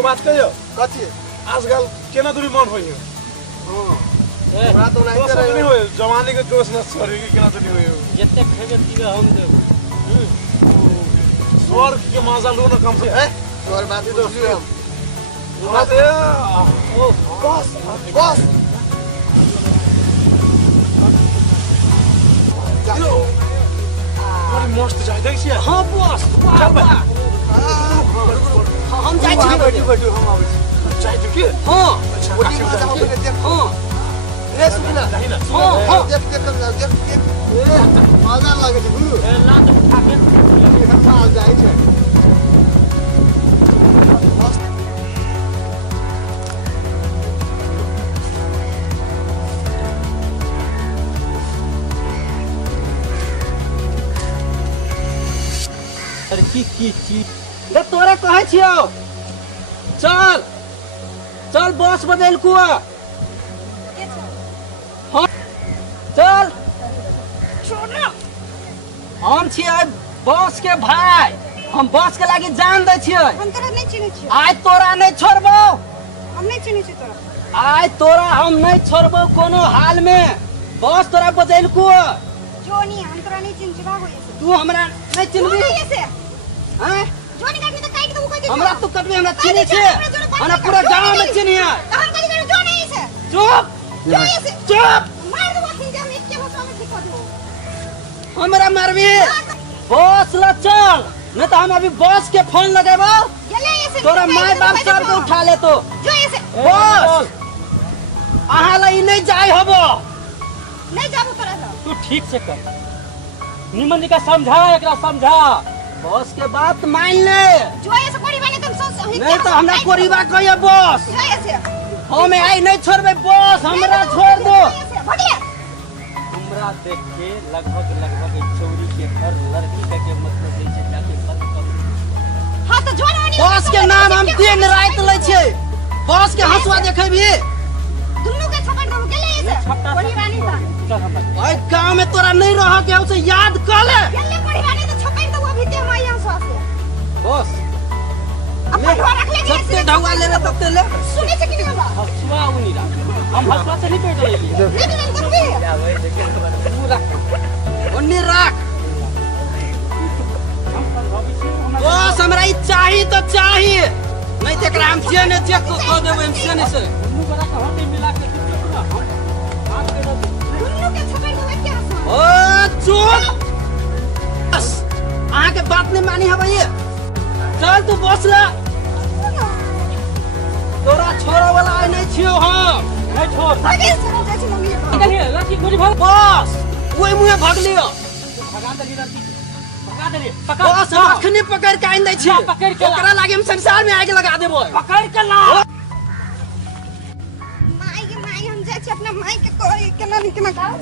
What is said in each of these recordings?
एगो बात कहियो कथी आजकल केना दूरी मन होई हां हमरा तो नहीं करे नहीं होय जवानी के जोश न सरी के केना दूरी होय जत्ते खेबे तीबे हम देब स्वर्ग के मजा लो न कम से तोर बात तो हम बात ओ बस बस चलो बड़ी मस्त जाय देख छियै हां बॉस चल बे हम जाय छी बैठू हम आबै छी जाय की हां ओटी में हम देख हां रे सुना हां देख मजा लागे छै गुरु ए लात उठा के हम आ जाय छै अरे की चीज रे तोरे कहै छियो चल चल बस बदल को हां चल छोड़ हम छियै बस के भाई हम बस के लागी जान दै छियै हम तोरा नहीं चिन्है छियै आज तोरा नहीं छोड़बो हम नहीं चिन्है छियै तोरा आज तोरा हम नहीं छोड़बो कोनो हाल में बस तोरा बदल को जोनी हम तोरा नहीं चिन्है छियै भागो ये तू हमरा नहीं चिन्हबी ये से हैं जोनी काटनी तो काट दो कोई हमरा तू कटबे हमरा चिन्है छै हमरा पूरा गांव में चिन्है हम कहीं कर जो नहीं से चुप जो ये से चुप मार दो वहीं हम एक के बस में ठीक कर दो हमरा मारबी बस ला चल नहीं तो हम अभी बस के फोन लगाबो चले ये से तोरा माय बाप सब के उठा ले तो जो ये से बस आहा ला ई नहीं जाय होबो नहीं जाबो तोरा से तू ठीक से कर निमन का समझा एकरा समझा बस के बात मान ले जो ये से कोरी बने तुम सोच नहीं तो हमरा कोरीबा कहियो बस जो ये से हम आई नहीं छोड़बे बस हमरा छोड़ दो भटिया हमरा देख के लगभग चोरी के हर लड़की के मतलब दै छै जाके बंद कर हां तो जोनी बस के नाम हम दिन रात लै छै बस के हंसुआ देखबी दुन्नु के छपड़ दो गेले ये से कोरी बानी था चल हम ओए गांव में तोरा नहीं रह के उसे याद कर ले गेले कोरी बानी तो छपड़ दो अभी ते हम यहां से बस अपन घर रख ले सबसे ढौआ ले तब ले सुने से कि नहीं बाबा हंसुआ उनी रा हम हंसुआ से नहीं पेट ले नहीं तो भी ओनी राख बस हमरा ई चाही तो चाही नहीं तो एकरा हम जे ने चेक को देबै हम से नहीं से दुनू बड़ा के हाथ मिला के दुन्नु के छपड़ दो क्या ओ चुप बस आहा के बात नहीं मानी हबे ये चल तू बस ला तोरा छोड़े वाला आई नहीं छियो हम नहीं छोड़ भागे से जाय छी मम्मी देखिए लड़की गोली भाग बस ओए मुंह भाग लियो भगा दली लड़की भगा दली पकड़ बस अखनी पकड़ के आइन दै छी पकड़ के ओकरा लागे हम संसार में आग लगा देबो पकड़ के ला माई हम जाय छी अपना माई के कोई केना निकना गाव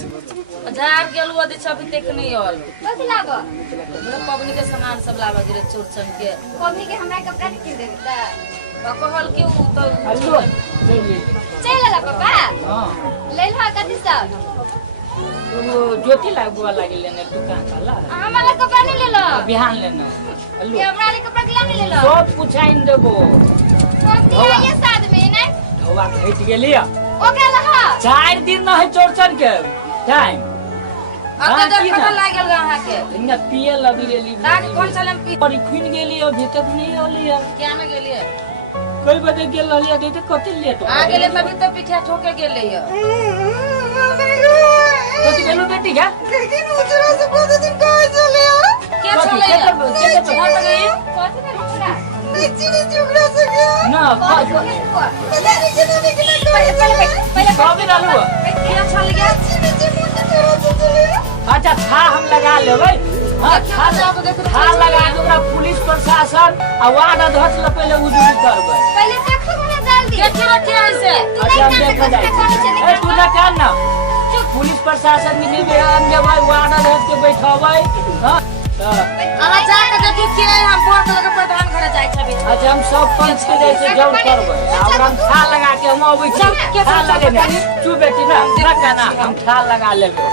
बाजार गेल वो दिछा भी देख नहीं और कथि लागो मेरे पबनी के सामान सब लावा गिरे चोरचन के मम्मी के हमरा कपड़ा के देता कहल के उ तो हेलो चल ला पापा हां ले ला कथि सब वो ज्योति लागुआ लागे लेने दुकान वाला हमरा कपड़ा नहीं ले लो बिहान लेना हेलो ये हमरा ले कपड़ा के नहीं ले लो सब पुछाइन देबो कथि आइए साथ में ना हवा हट गेली ओके लहा 4 दिन न है चोरचन के टाइम अब तो पता लागल रहा के इन्ने पिए लगी रेली दाग कौन सा लम पी और खुन गेली और भीतर नहीं होली है क्या में गेलिए कोई बजे गेल रहली है तो कते लेट आ गेले तभी तो पीठा ठोके गेले ये कते गेलो बेटी क्या लेकिन उजरा से बहुत दिन कहां चले के चले के कहां पे गई कथि का कपड़ा नहीं झुगड़ा से गया ना पता नहीं कितना पहले कभी डालू क्या चल गया अच्छा था हम लगा लेबै हां था लगा के ओकरा पुलिस प्रशासन आ वार्ड अध्यक्ष ले पहले उजुरी करबै पहले देखो ना जल्दी देखियो क्या ऐसे अच्छा हम देख जाए ए तू ना कर ना पुलिस प्रशासन के निवेदन देबै वार्ड अध्यक्ष के बैठाबै हां अला जा के देखि के हम बोर्ड लगा प्रधान घर जाय छबी अच्छा हम सब पंच के जैसे जॉब करबै और हम था लगा के हम अबै छी था लगे चू बेटी ना हम ना हम था लगा लेबै